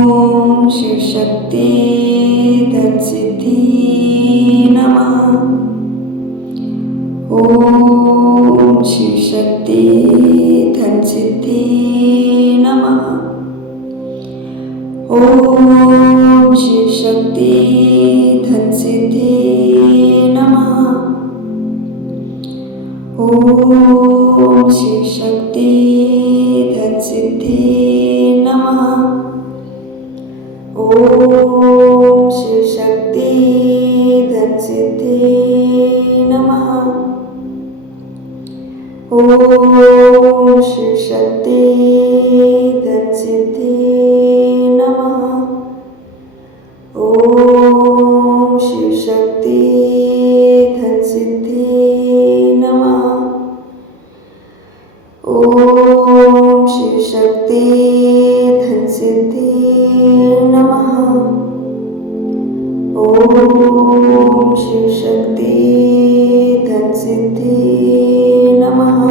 ओम शिव शक्ति धन सिद्धि नमः। ओम शिव शक्ति धन सिद्धि नमः। ओम शिव शक्ति धन सिद्धि नमः। ओम शिव शक्ति धन सिद्धि नमः। ओम शिव शक्ति धन सिद्धि नमः। ओम शिव शक्ति धन सिद्धि नमः। ओम शिव शक्ति धन सिद्धि नमः। ओम शिव शक्ति धन सिद्धि नमः। ओम शिव शक्ति धन सिद्धि नमः।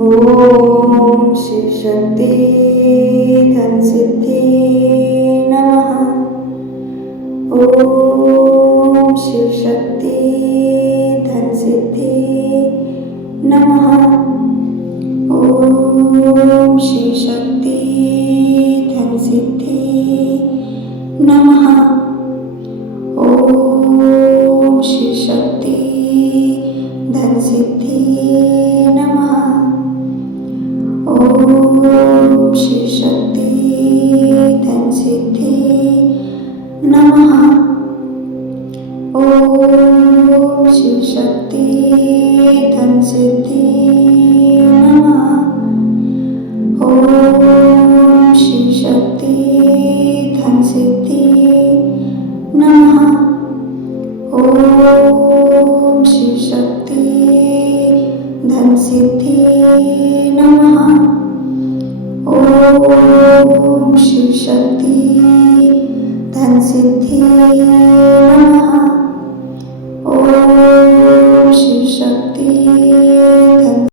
ओम शिव शक्ति धन सिद्धि नमः। ओम शिव शक्ति धन सिद्धि नमः। ओम शिव शक्ति धन सिद्धि नमः। ओम शिव शक्ति धन सिद्धि नमः। ओम शिव शक्ति धन सिद्धि नमः। ओम शिव शक्ति धन सिद्धि नमः। ओम शिव शक्ति धन सिद्धि नमः। ओम शिव शक्ति धन सिद्धि नमः। ओम शिव शक्ति धन सिद्धि